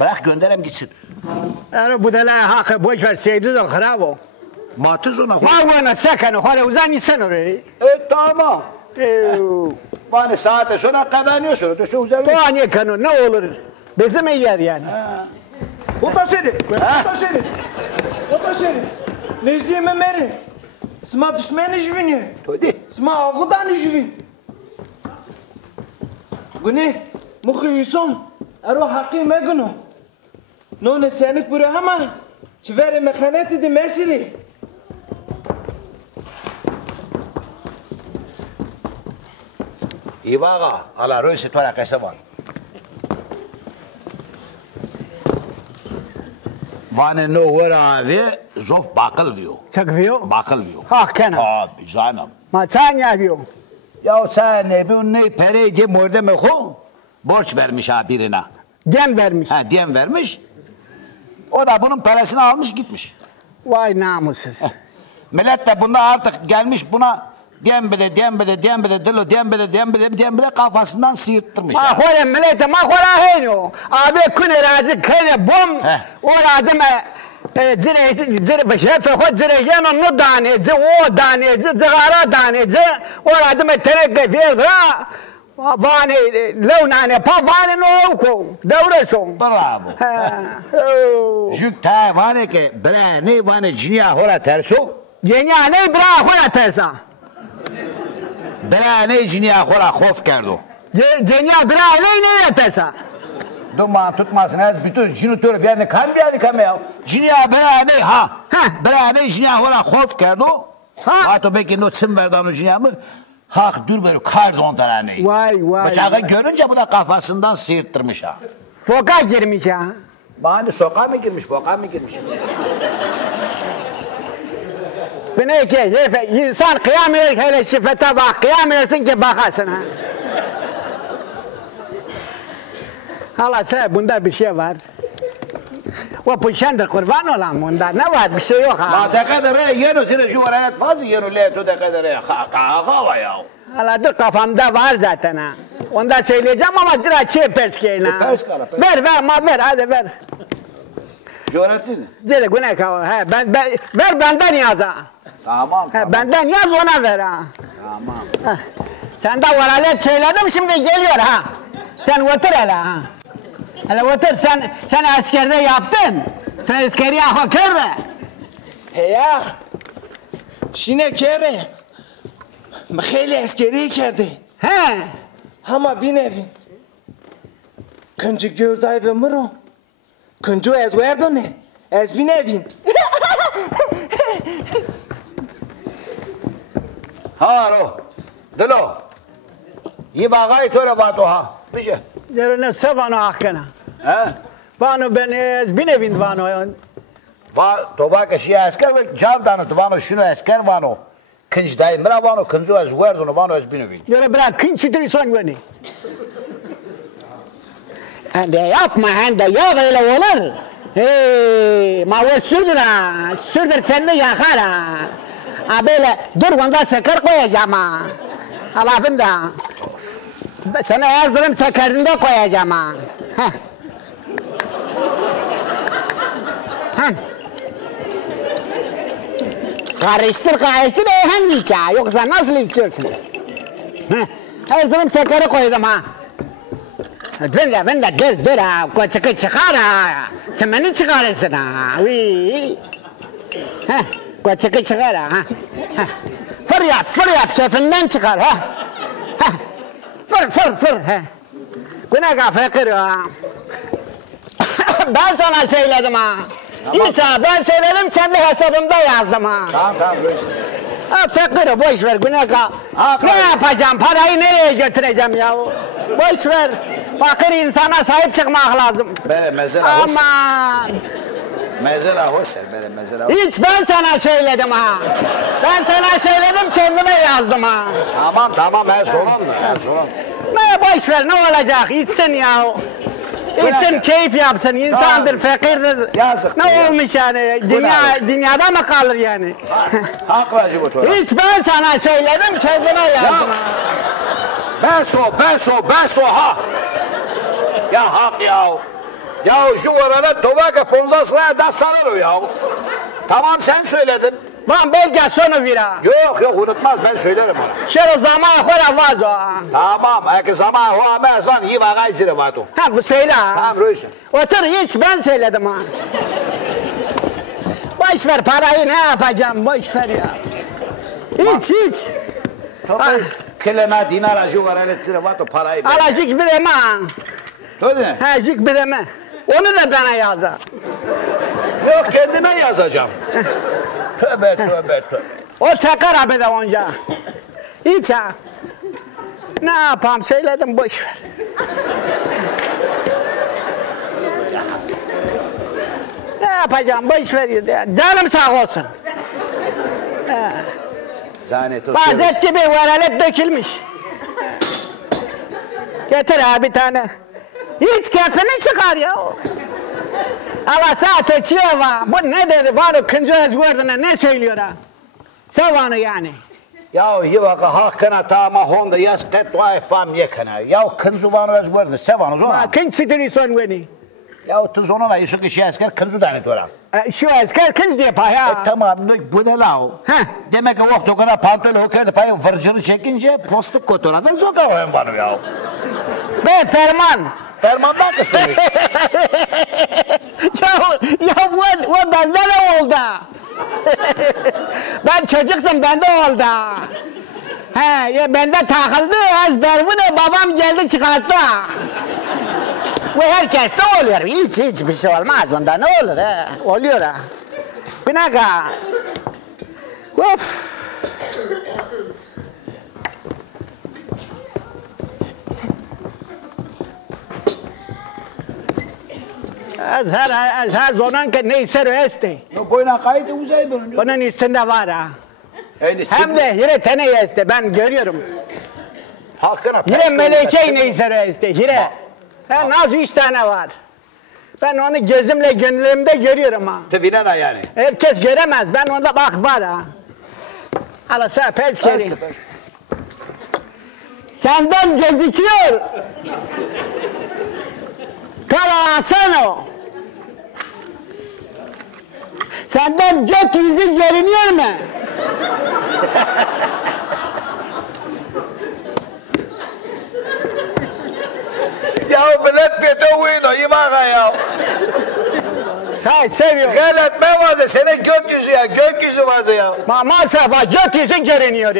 Bırak gönderem gitsin. Yani bu da la hakkı boş ver seydi de kırab o. Matız ona. Ma ona sakın hala uzan sen oraya. Tamam. Bana saate sonra kazanıyorsun. Düşün üzerine. Doğan kanu ne olur. Bizim yer yani. O da seni. O da seni. O da seni. Ne izdiyeme meri? Sma düşmeni jivini. Hadi. Sma ağıdan jivini. Güne mukhiyson. Ero haqqi megno. None senik bura ama çivere mekaneti de mesiri. İyi bağa. Ala röse tora kese var. Vane no vera ve zof bakıl diyor. Çakıyor. Bakıl diyor. Hakkına. Abi canım. Ma sen yapıyor. Ya sen ne bu ne pere diye morde mi ho? Borç vermiş ha birine. Gen vermiş. Ha diyen vermiş. O da bunun parasını almış gitmiş. Vay namussuz. Millet de bunda artık gelmiş buna dembede kafasından sıyırttırmış. Ma khole millet ma khola heno. Abi kune razı kene bom. O adamı zire khod zire yano no dane o dane zigara dane o adamı terek verda. Vane lawnane pa vane no ko. Devreson. Bravo. Jük ta vane ke bra ne vane cinya hora terso. Cinya ne bra khola tersa. Bra ne cinya hora khof kerdo. Cinya bra ne tersa. Duman tutmasın az bütün jinutör bir yerde kam ya. Cinya bra ne ha. Bra ne cinya hora khof kerdo. Ha to belki no çim verdan o cinya mı? Hak dur böyle kardon tarane. Vay. Bıçağı görünce bu da kafasından sıyırttırmış ha. Foka girmiş ha. Bana sokağa mı girmiş, fokağa mı girmiş? Bu ne ki? İnsan kıyam eder hele şifete bak. Kıyam edersin ki bakasın ha. Hala sen bunda bir şey var. O puşandır kurban olan bunda. Ne var bir şey yok ha. Ma dekadere yeno zire şu varayet fazı yeno leto dekadere ha ya. Hala dur kafamda var zaten ha. Ondan söyleyeceğim ama zira çiğ perskeyine. Ver ver hadi ver. Joratin. Zire güne kava. Ver benden yaz ha. Tamam. Benden yaz ona ver ha. Tamam. Sen de varalet söyledim şimdi geliyor ha. Sen otur hele ha. Hele otur sen askerde yaptın. Sen askeri ahakırdı. Heya. Şine kere. Mkheli askeri kerdi. He. Ama bir nevi. Kıncı gördüğü ve mırı. Kıncı ez verdi ne? Ez bir nevi. Haro. Dilo. İyi bakay töre bato ha. Bir şey. Yerine sevano hakkına. He? Vano ben bir nevin vano. Toba ke şey asker ve cavdanı vano şunu asker vano. Kınç dayı mıra vano kıncu az verdi vano az binevi. Yere bırak kınçıtırı son beni. Hande yapma hande ya böyle olur. Hey, ma sürdür seni yakar ha. Böyle dur bunda sakar koyacağım ha. Alafında. Sana Erzurum sakarında koyacağım ha. Karıştır hangiçe yoksa nasıl içiyorsun? Erzurum sakarı koydum ha. Ben de dur ha. Koçakı çıkar ha. Sen beni çıkarırsın ha. Koçakı çıkar ha. Fır yap kefinden çıkar ha. Fır. Güne fakir ha. Ben sana söyledim ha. Hiç ha ben söyledim kendi hesabımda yazdım ha. Tamam böyle. Fakiri boş ver güne ne yapacağım parayı nereye götüreceğim ya? Boş ver. Fakir insana sahip çıkmak lazım. Böyle mezela olsun. Aman. Mezela olsun böyle mezela olsun. Hiç ben sana söyledim ha. Ben sana söyledim kendime yazdım ha. Tamam ben soran mı? Ne boş ver ne olacak içsin ya. İçsin keyif yapsın insandır fakirdir. Yazık. Ne olmuş yani dünyada mı kalır yani? Hak racı bu tora. Hiç ben sana söyledim kendime yazdım ha. Ben so ha. Ya hak ya. Ya şu orana tovaka ponza sıraya da sanar o ya. Tamam sen söyledin. Van belki sonu vira. Yok unutmaz ben söylerim ona. Şero zaman khora vazo. Tamam eğer zaman o amaz var iyi bakay içeri var o. Ha bu söyle. Tamam Röysen. Otur hiç ben söyledim ha. Boş ver parayı ne yapacağım boş ver ya. Hiç. Tabii kelime dinar acı var elektriği var o parayı. Alacık bir deme ha. Öyle. Hacık bir deme. Onu da bana yazar. Yok kendime yazacağım. Tövbe. O çakar abi de onca. Hiç ha. Ne yapayım söyledim boş ver. Ne yapacağım boş ver ya. Canım sağ olsun. Zanet o Bazet gibi veralet dökülmüş. Getir abi bir tane. Hiç keyfini çıkar ya. Allah saat ötüyor var. Bu ne dedi? Var o kıncı özgürdüğüne ne söylüyor ha? Sevanı yani. Ya yivaka hakkına tama honda yas ketwa fam yekana. Ya kınzu vanu özgürdü sevanı zona. Kınç sitiri son beni. Ya tu zona la yusuk işi asker kınzu tane tora. Şu asker kınç diye paya. Tamam bu da lao. Demek ki vakti o kadar pantolon hokkede payı vırcını çekince postuk kotora da zoka oyun var ya. Be ferman. Fermandan kıstırmış. ya o bende de oldu. Ben çocuktum bende oldu. He ya bende takıldı. Az bermune babam geldi çıkarttı. Bu herkeste oluyor. Hiç bir şey olmaz onda ne olur he. Oluyor ha. Bir dakika. Of. Az her zonan ki neyse röeste. No boyuna kaydı uzay bölünüyor. Onun üstünde var ha. Hem de yine tene yeste ben görüyorum. Hakkına Yine meleke neyse röeste. Yine. Hem az 3 tane var. Ben onu gözümle gönlümde görüyorum ha. Tıvinen yani. Herkes göremez. Ben onda bak var ha. Allah sana pers kereyim. Senden gözüküyor. Kara Hasan. Senden göt yüzü görünüyor mu? Ya millet betovuyla yımağa ya. Say seviyorum. Galet ben vazı senin gökyüzü ya gökyüzü vazı ya. Maalesef göt yüzü görünüyor.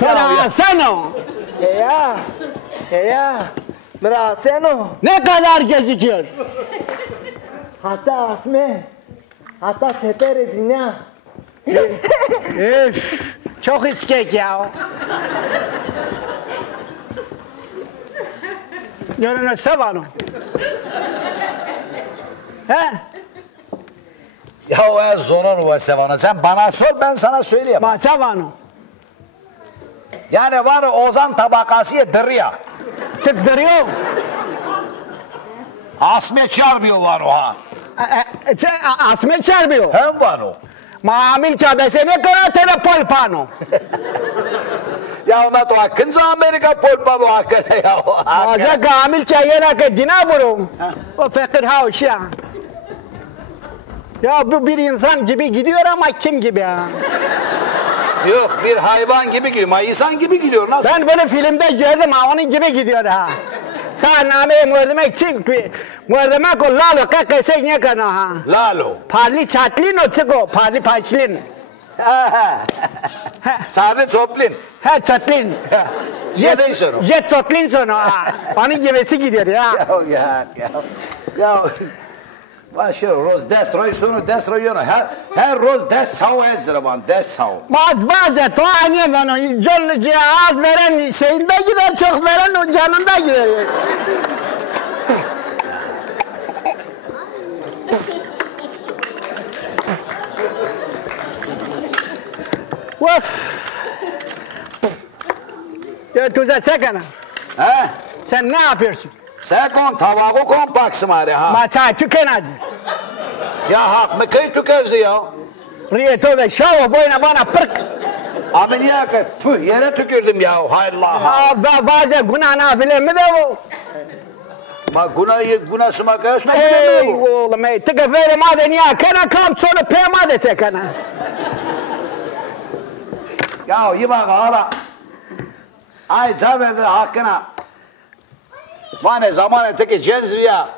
Kara Hasan. Ya. Braseno. Ne kadar gözüküyor? Hatta asme. Hatta çepere dinle. Üf, çok iskek ya. Görünür sevanı. He? Ya o zorun o sevana sen bana sor ben sana söyleyeyim. Ma sevanı. Yani var Ozan tabakası dırıya. Çıktırıyor. Asme çarpıyor var o ha. Asme çarpıyor. Hem var o. Mamil çabese ne kadar telefon pano. Ya ona to hakkınca Amerika polpa bu hakkına ya. Aza kamil çayera ke dinaburum. O fakir havuş ya. Ya bu bir insan gibi gidiyor ama kim gibi ya? Yok bir hayvan gibi gidiyor. Ma insan gibi gidiyor nasıl? Ben bunu filmde gördüm ha onun gibi gidiyor ha. Sağname muerdemek çıkıyor. Muerdemek o lalo kakasek ne kana ha. Lalo. Parli çatlin o çıko. Parli paçlin. Sarı Çoplin. Ha çatlin. Jet çatlin sonra ha. Onun gibisi gidiyor ya. Ya. Başı roz dest roy sonu dest roy yana. Her roz dest sav ezrevan dest sav. Bazı toaniye bana canlıca az veren şeyinde gider çok veren o canında gider. Of. Ya tuza çekana. He? Sen ne yapıyorsun? Sekon tavağı kompaks mare ha. Maça tükenacı. Ya hak mı kıy tükezi ya? Riyeto ve şavo boyuna bana pırk. Ameliya kır. Yere tükürdüm ya. Hay Allah. Bazı günah nafile mi de bu? Ma guna suma kaçma. Ey oğlum ey. Tıkı veri maden ya. Kana kam sonra peyma dese kana. Ya yıma hala. Ay zaverdi hakkına. Vane zamanı teki cenziya.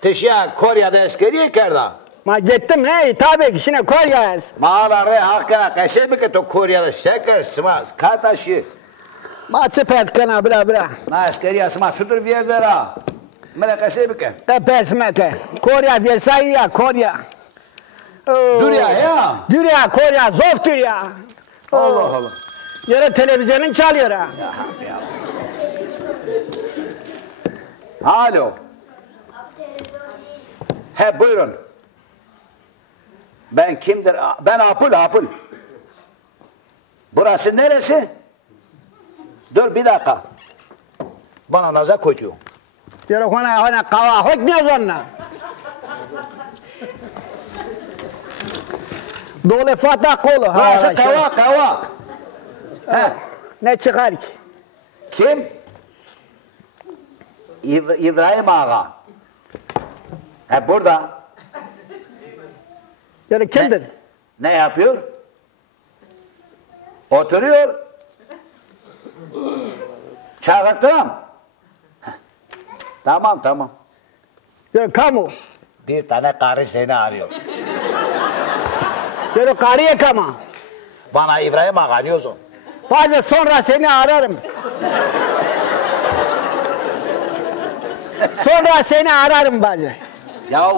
Teşya Kore'de askeriye kerda. Ma gittim ne? Tabii ki şimdi Kore'yiz. Mağala re hakkına kaşebi ki to Kore'de şeker smaz. Kataşı. Ma çıpet kana bira. Na askeriye smaz. Şudur bir yerde ra. Mene kaşebi ki. Pesmete. Korea versayı ya Korea. Dürya ya. Dürya Korea zor dürya. Allah Allah. Yere televizyonun çalıyor ha. Alo. He buyurun. Ben kimdir? Ben Apul. Burası neresi? Dur bir dakika. Bana naza koyuyor. Yere ona kava hokmuyor sonra. Dole fatah kolu. Burası kava. He. Ne çıkar ki? Kim? İbrahim Ağa. He burada. Yere kimdir? Ne yapıyor? Oturuyor. Çağırtırım. Tamam. Yere kamu. Bir tane karı seni arıyor. Yere karıya kama. Bana İbrahim Ağa diyorsun. Bazen sonra seni ararım. Sonra seni ararım bazen. Ya